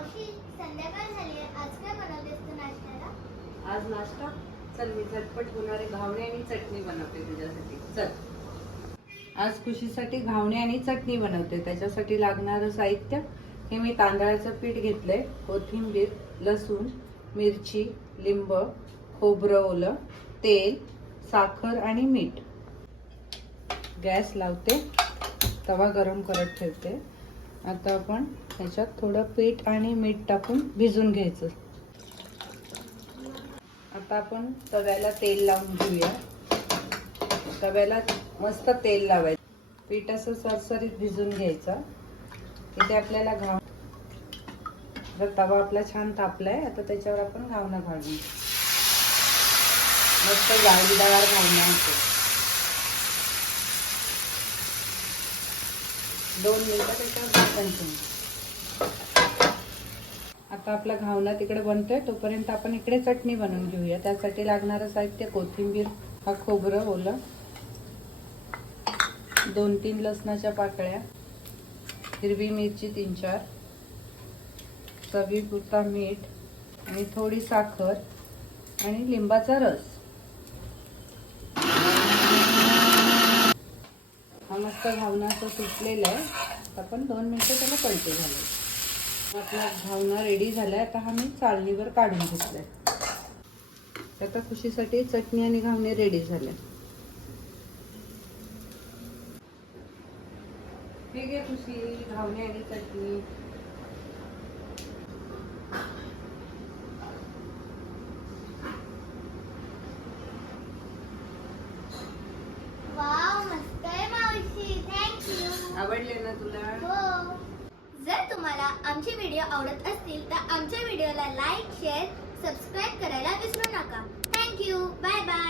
मावशी संध्याकाळ झाली, आज काय बनवतेस तू नाश्त्याला? आज नाश्ता चल मी झटपट होणारे घावणे आणि चटणी बनवते तुझ्यासाठी. चल आज खुशीसाठी घावणे आणि चटणी बनवते. त्याच्यासाठी लागणारं साहित्य हे मी तांदळाचं पीठ घेतलंय, कोथिंबीर, लसूण, मिरची, लिंब, खोबरं ओलं, तेल, साखर आणि मीठ. गॅस लावते, तवा गरम करत ठेवते. आता आपण ह्याच्यात थोडं पीठ आणि मीठ टाकून भिजून घ्यायचं. आता आपण तव्याला तेल लावून घेऊया. तव्याला मस्त तेल लावायचं. पीठ असं सरसरीत भिजून घ्यायचं. इथे आपल्याला तवा आपला छान तापलाय. आता त्याच्यावर आपण घावणं घालू. मस्त जाळीदार घावणं होते. 2 मिनिटं त्याच्यावर झाकण ठेवू. आता आपला घावणा तिकडे बनतोय, तोपर्यंत आपण इकडे चटणी बनवून घेऊया. त्यासाठी लागणारं साहित्य कोथिंबीर, हा खोबरं ओलं, 2-3 लसणाच्या पाकळ्या, हिरवी मिरची 3-4, चवीपुरता मीठ आणि थोडी साखर आणि लिंबाचा रस. हा मस्त घावणा असं सुटलेला आहे. आपण 2 मिनिटं त्याला पलटी घालायची. आपला घावणा रेडी झालाय. आता हा मी चाळणीवर काढून घेतलाय. आता खुशीसाठी चटणी आणि घावणे रेडी झाले. हे घे खुशी, घावणे आणि चटणी. वाव, मस्त आहे मावशी, थँक्यू. आवडले ना तुला? हो. जर तुम्हाला आमचे व्हिडिओ आवडत असतील तर आमच्या व्हिडिओला लाईक, शेअर, सबस्क्राईब करायला विसरू नका. थँक्यू. Bye bye.